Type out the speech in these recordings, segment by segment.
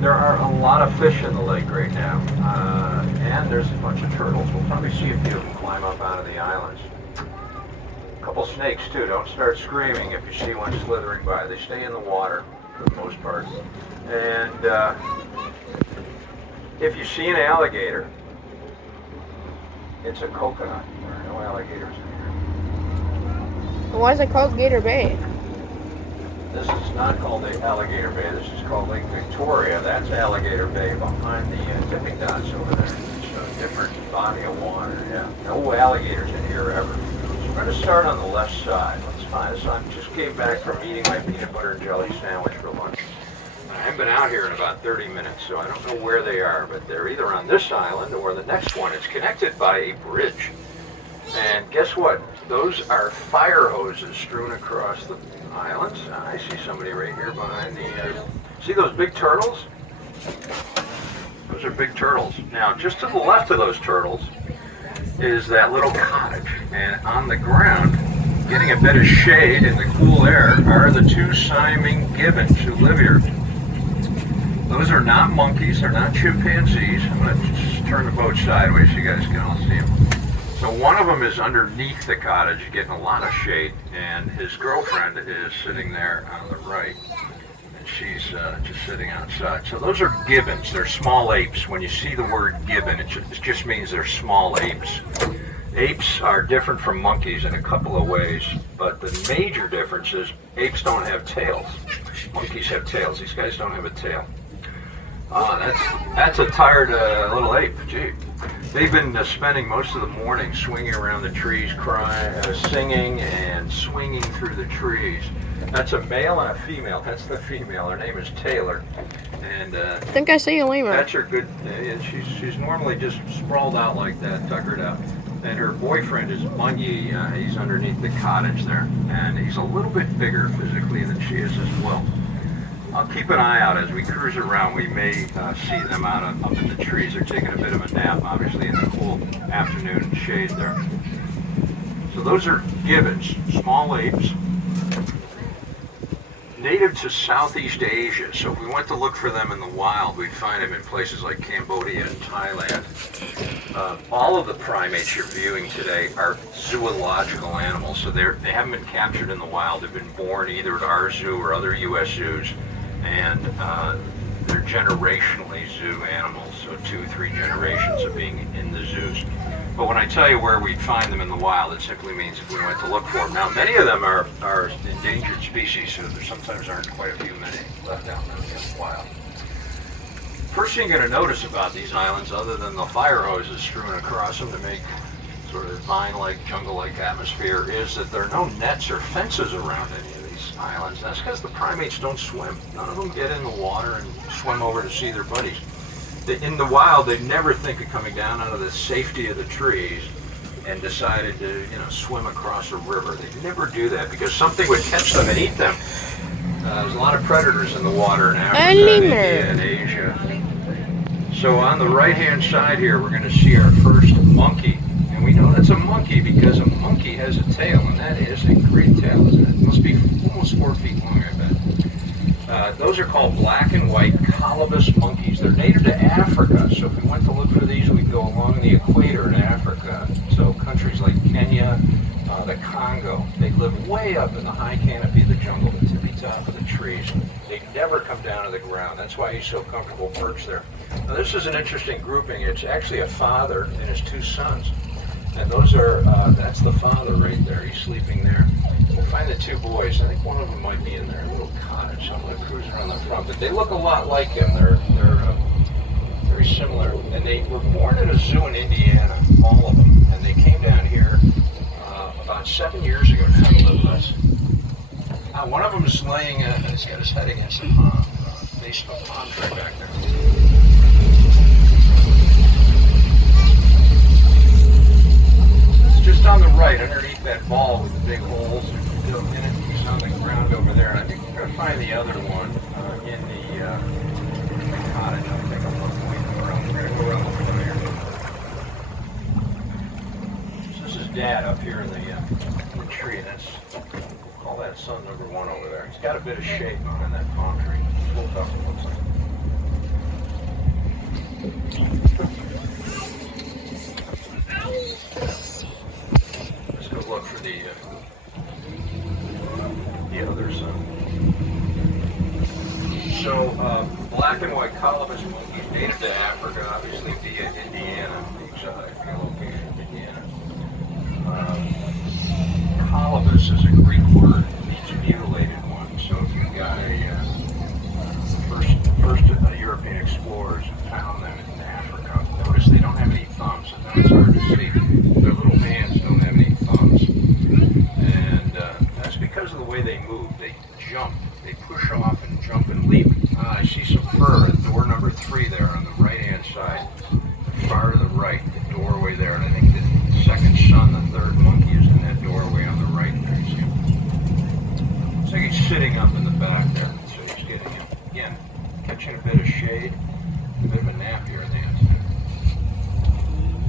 There are a lot of fish in the lake right now, and there's a bunch of turtles. We'll probably see a few of them climb up out of the islands. A couple snakes too. Don't start screaming if you see one slithering by. They stay in the water for the most part. And if you see an alligator, it's a coconut. There are no alligators in here. Why is it called Gator Bay? This is not called the Alligator Bay. This is called Lake Victoria. That's Alligator Bay behind the dipping dots over there. It's a different body of water. Yeah, no alligators in here ever. So we're going to start on the left side. Let's find this. I just came back from eating my peanut butter and jelly sandwich for lunch. I haven't been out here in about 30 minutes, so I don't know where they are, but they're either on this island or the next one. It's connected by a bridge. And guess what? Those are fire hoses strewn across the islands. I see somebody right here behind the... see those big turtles? Those are big turtles. Now, just to the left of those turtles is that little cottage. And on the ground, getting a bit of shade in the cool air, are the two Siamese gibbons who live here. Those are not monkeys. They're not chimpanzees. I'm going to just turn the boat sideways so you guys can all see them. So one of them is underneath the cottage getting a lot of shade, and his girlfriend is sitting there on the right, and she's just sitting outside. So those are gibbons. They're small apes. When you see the word gibbon, it just means they're small apes. Apes are different from monkeys in a couple of ways, but the major difference is apes don't have tails. Monkeys have tails. These guys don't have a tail. That's a tired little ape. Gee. They've been spending most of the morning swinging around the trees, crying, singing, and swinging through the trees. That's a male and a female. That's the female. Her name is Taylor, and I think I see a lemur. that's her good. And she's normally just sprawled out like that, tuckered up. And her boyfriend is Bungie. He's underneath the cottage there, and he's a little bit bigger physically than she is as well. I'll keep an eye out as we cruise around. We may see them out up in the trees. They're taking a bit of a nap, obviously, in the cool afternoon shade there. So those are gibbons, small apes, native to Southeast Asia. So if we went to look for them in the wild, we'd find them in places like Cambodia and Thailand. All of the primates you're viewing today are zoological animals. So they haven't been captured in the wild. They've been born either at our zoo or other U.S. zoos. And they're generationally zoo animals, so 2-3 generations of being in the zoos. But when I tell you where we'd find them in the wild, it simply means if we went to look for them. Now, many of them are endangered species, so there sometimes aren't quite a few many left out there in the wild. First thing you're going to notice about these islands, other than the fire hoses strewn across them to make sort of vine-like, jungle-like atmosphere, is that there are no nets or fences around any of these islands. That's because the primates don't swim. None of them get in the water and swim over to see their buddies. In the wild, they never think of coming down out of the safety of the trees and decided to, swim across a river. They never do that because something would catch them and eat them. There's a lot of predators in the water in Africa and India and Asia. So on the right-hand side here, we're going to see our first monkey. And we know that's a monkey because a monkey has a tail, and that is a great tail, isn't it? It must be almost 4 feet long, I bet. Those are called black and white colobus monkeys. They're native to Africa, so if we went to look for these, we'd go along the equator in Africa. So countries like Kenya, the Congo, they live way up in the high canopy of the jungle, the tippy top of the trees. They never come down to the ground. That's why he's so comfortable perched there. Now this is an interesting grouping. It's actually a father and his 2 sons. And those are, that's the father right there. He's sleeping there. We'll find the 2 boys. I think one of them might be in their little cottage. So I'm going to cruise around the front. But they look a lot like him. They're very similar. And they were born at a zoo in Indiana, all of them. And they came down here about 7 years ago to come live with us. One of them is laying, he's got his head against the pond, face of a pond tree back there. Just on the right, underneath that ball with the big holes built in it, he's on the ground over there. And I think we're going to find the other one in the cottage. I think I'm going around. We're going to go around the front here. So this is Dad up here in the tree, and that's, we'll call that son number 1 over there. He's got a bit of shade behind that palm tree. It's a little tough, it looks like. So, black and white colobus monkeys native to Africa, obviously via Indiana, the exotic location of Indiana. Colobus is a Greek word, it means mutilated one. So if you've got first European explorers who found them in Africa, notice they don't have any thumbs. I know it's hard to see. Their little hands don't have any thumbs. And that's because of the way they move. They jump, they push off and jump and leap. I see some fur at door number 3 there on the right-hand side. Far to the right, the doorway there. And I think the second son, the third monkey, is in that doorway on the right there. You see him? It's like he's sitting up in the back there. So he's getting, again, catching a bit of shade, a bit of a nap here at the end.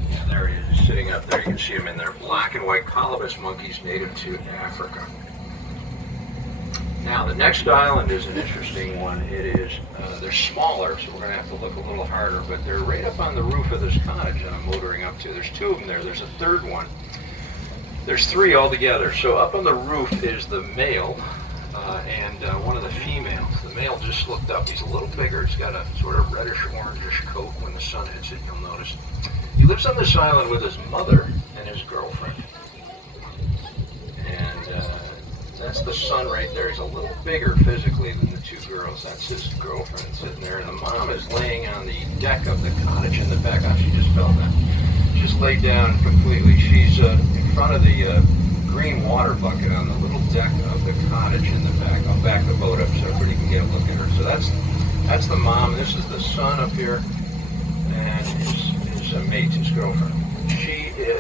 Yeah, there he is. He's sitting up there. You can see him in there. Black and white colobus monkeys native to Africa. Now, the next island is an interesting one. It is, they're smaller, so we're going to have to look a little harder, but they're right up on the roof of this cottage that I'm motoring up to. There's 2 of them there. There's a third one. There's 3 altogether. So up on the roof is the male and one of the females. The male just looked up. He's a little bigger. He's got a sort of reddish-orangish coat. When the sun hits it, you'll notice. He lives on this island with his mother and his girlfriend. And that's the son right there. He's a little bigger physically than the 2 girls. That's his girlfriend sitting there. And the mom is laying on the deck of the cottage in the back. Oh, she just fell down. She's laid down completely. She's in front of the green water bucket on the little deck of the cottage in the back. I'll back the boat up so everybody can get a look at her. So that's the mom. This is the son up here. And his mate, his girlfriend.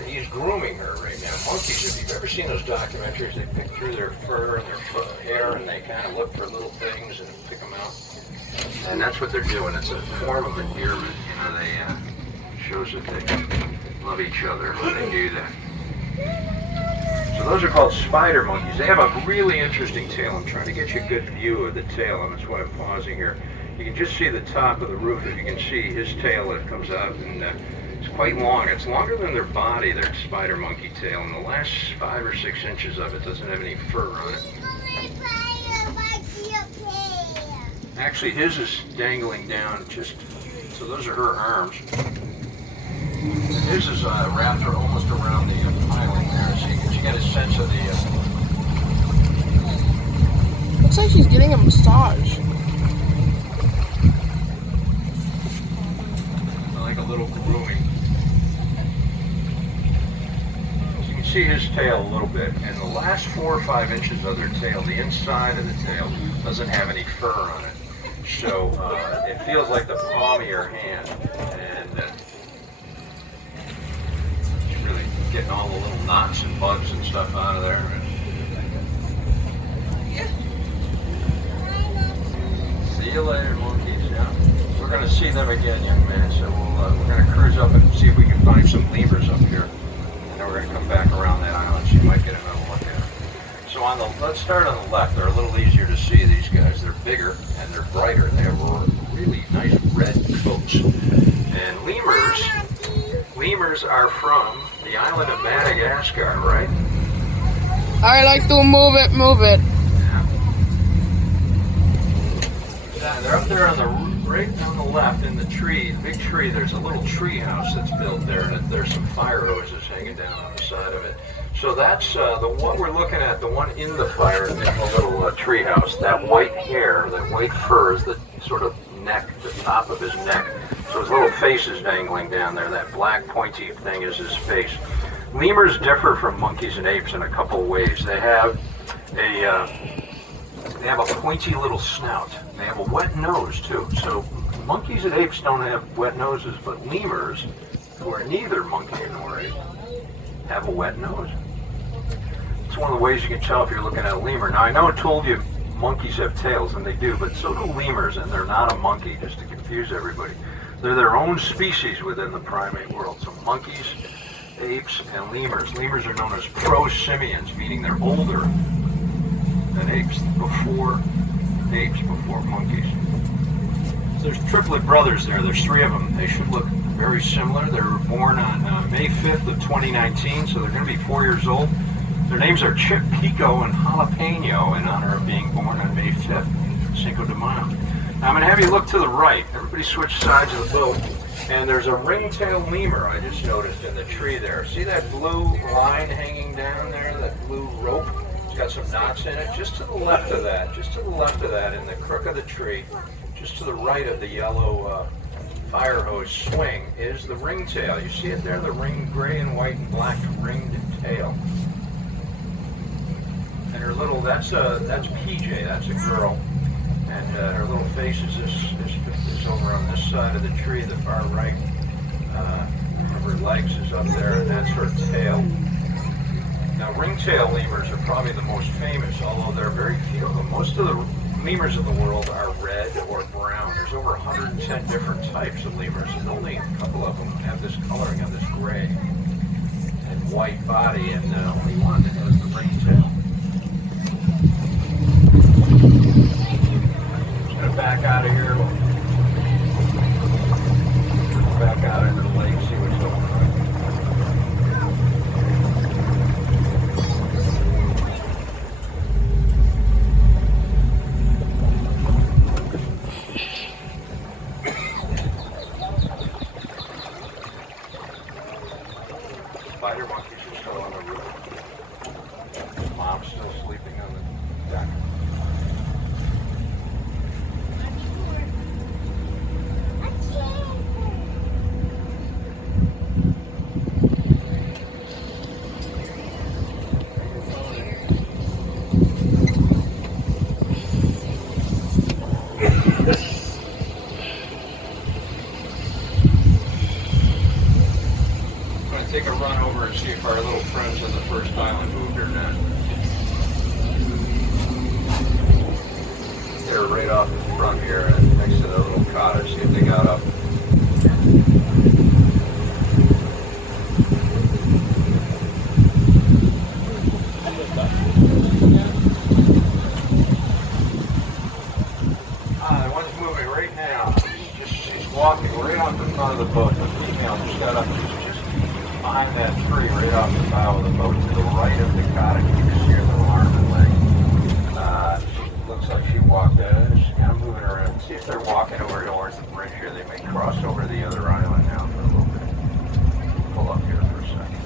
He's grooming her right now. Monkeys, if you've ever seen those documentaries, they pick through their fur and their hair and they kind of look for little things and pick them out. And that's what they're doing. It's a form of endearment. You know, they shows that they love each other when they do that. So those are called spider monkeys. They have a really interesting tail. I'm trying to get you a good view of the tail, and that's why I'm pausing here. You can just see the top of the roof. If you can see his tail that comes out, and it's quite long. It's longer than their body, their spider monkey tail, and the last 5 or 6 inches of it doesn't have any fur on it. Actually, his is dangling down just, so those are her arms. His is wrapped almost around the piling there, so you get a sense of the... Looks like she's getting a massage. Like a little grooming. You can see his tail a little bit, and the last 4 or 5 inches of their tail, the inside of the tail, doesn't have any fur on it. So it feels like the palm of your hand, and it's really getting all the little knots and bugs and stuff out of there. See you later, monkeys. Yeah. We're going to see them again, young man, so we're going to cruise up and see if we can find some lemurs up here. And then we're going to come back around that island so you might get another look at them. So let's start on the left. They're a little easier to see, these guys. They're bigger and they're brighter. They have really nice red coats. And lemurs are from the island of Madagascar, right? I like to move it, move it. Yeah, they're up there on the right on the left in the tree, big tree. There's a little tree house that's built there, and there's some fire hoses hanging down on the side of it. So that's the one we're looking at, the one in the fire, in the little tree house. That white hair, that white fur is the sort of neck, the top of his neck. So his little face is dangling down there. That black pointy thing is his face. Lemurs differ from monkeys and apes in a couple ways. They have a pointy little snout. They have a wet nose too. So monkeys and apes don't have wet noses, but lemurs, who are neither monkey nor ape, have a wet nose. It's one of the ways you can tell if you're looking at a lemur. Now I know I told you monkeys have tails, and they do, but so do lemurs, and they're not a monkey, just to confuse everybody. They're their own species within the primate world. So monkeys, apes, and lemurs. Lemurs are known as prosimians, meaning they're older than apes, before monkeys. So there's triplet brothers there. There's 3 of them. They should look very similar. They were born on May 5th of 2019, so they're going to be 4 years old. Their names are Chip, Pico, and Jalapeno in honor of being born on May 5th, Cinco de Mayo. I'm going to have you look to the right. Everybody switch sides of the boat. And there's a ringtail lemur I just noticed in the tree there. See that blue line hanging down there, that blue rope? It's got some knots in it. Just to the left of that, in the crook of the tree, just to the right of the yellow fire hose swing is the ringtail. You see it there, the gray and white and black ringed tail. And her little, that's PJ, that's a girl. And her little face is over on this side of the tree, the far right. Her legs is up there, and that's her tail. Now, ringtail lemurs are probably the most famous, although there are very few of them. Most of the lemurs in the world are red or brown. There's over 110 different types of lemurs, and only a couple of them have this coloring of this gray and white body, and only one is the ringtail. Back out of here. Back out into the lake, see what's going on. Spider monkeys are still on the roof. Mom's still sleeping on the deck. Take a run over and see if our little friends on the first island moved or not. They're right off the front here next to the little cottage. See if they got up. The one's moving right now. She's walking right off the front of the boat. The female just got up. Behind that tree, right off the bow of the boat, to the right of the cottage. You can see her little arm and leg. She looks like she walked out. She's kind of moving around. See if they're walking over towards the bridge here. They may cross over to the other island now for a little bit. Pull up here for a second.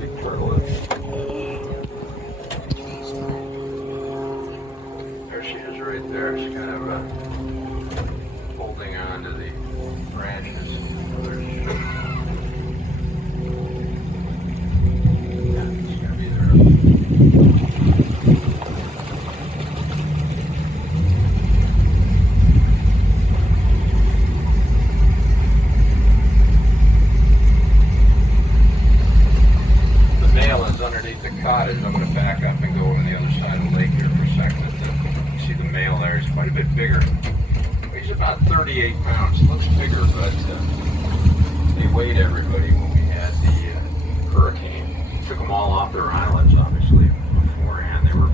Big turtle. There she is right there. She's kind of holding on to the branches. Yeah, she's going to be there. The male is underneath the cottage. I'm going to back up and go over the other side of the lake here for a second. See the male there is quite a bit bigger. He's about 38 pounds. Looks bigger, but they weighed everybody when we had the hurricane. Took them all off their islands, obviously, beforehand. They were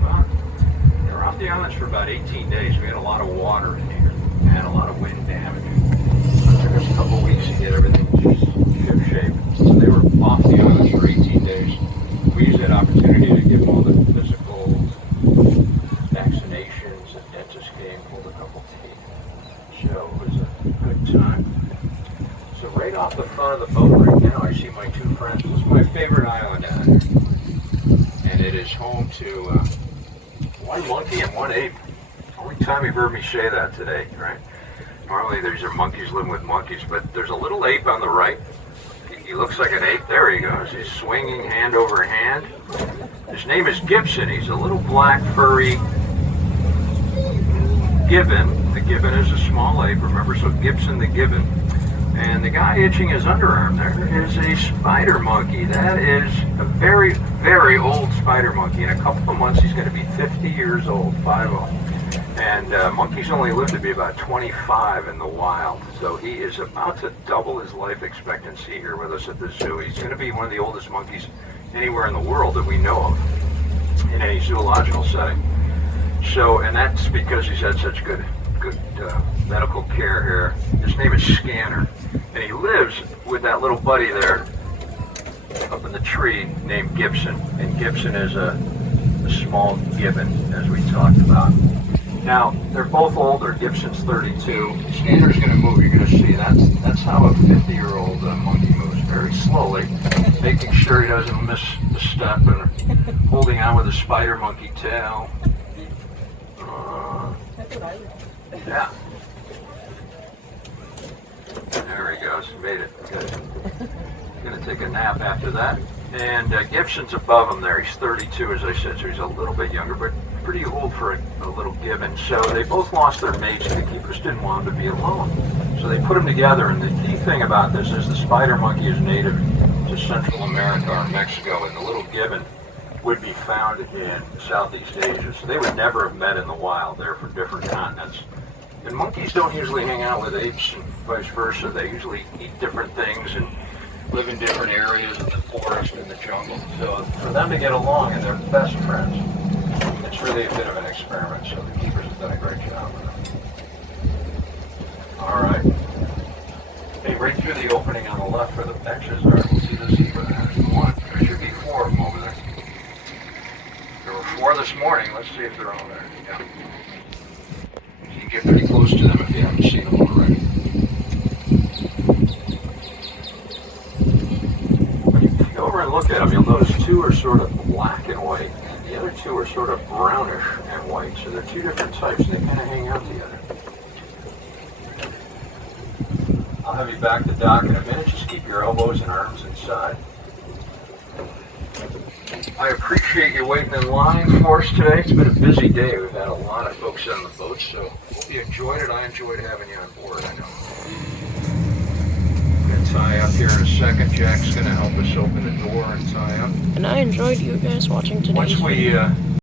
off the islands for about 18 days. We had a lot of water in here and a lot of wind damage. It took us a couple weeks to get everything ship shape. So they were off the islands for 18 days. We used that opportunity to give them all the physical vaccinations. A dentist came, pulled a couple teeth. So it was a good time. So right off the front of the boat right now, I see my two friends. This is my favorite island down here. And it is home to one monkey and one ape. Only time you've heard me say that today, right? Normally these are monkeys living with monkeys, but there's a little ape on the right. He looks like an ape. There he goes. He's swinging hand over hand. His name is Gibson. He's a little black furry gibbon. The gibbon is a small ape, remember? So Gibson the gibbon. And the guy itching his underarm there is a spider monkey. That is a very, very old spider monkey. In a couple of months, he's going to be 50 years old, 50. And monkeys only live to be about 25 in the wild. So he is about to double his life expectancy here with us at the zoo. He's going to be one of the oldest monkeys anywhere in the world that we know of in any zoological setting. So, and that's because he's had such good medical care here. His name is Scanner, and he lives with that little buddy there up in the tree named Gibson, and Gibson is a small gibbon, as we talked about. Now, they're both older. Gibson's 32. Stander's going to move. You're going to see that's how a 50-year-old monkey moves, very slowly, making sure he doesn't miss the step and holding on with a spider monkey tail. Yeah. There he goes. Made it. Good. Going to take a nap after that. And Gibson's above him there. He's 32, as I said, so he's a little bit younger, but pretty old for a little gibbon. So they both lost their mates. The keepers didn't want them to be alone. So they put them together. And the key thing about this is the spider monkey is native to Central America or Mexico, and the little gibbon would be found in Southeast Asia. So they would never have met in the wild. They're from different continents. And monkeys don't usually hang out with apes and vice versa. They usually eat different things and live in different areas in the forest and the jungle. So for them to get along, and they're best friends, it's really a bit of an experiment. So the keepers have done a great job with it. All right. Hey, right through the opening on the left where the benches are, we'll see the zebra. There's one. There should be 4 of them over there. There were 4 this morning. Let's see if they're all there. Yeah. So you can get pretty close to them if you haven't seen them already. When you go over and look at them, you'll notice 2 are sort of black and white. The other 2 are sort of brownish and white. So they're 2 different types, and they kind of hang out together. I'll have you back to dock in a minute. Just keep your elbows and arms inside. I appreciate you waiting in line for us today. It's been a busy day. We've had a lot of folks on the boat, so hope you enjoyed it. I enjoyed having you on board, I know. I'm going to tie up here in a second. Jack's going to help us open the door and tie up. And I enjoyed you guys watching today's Once we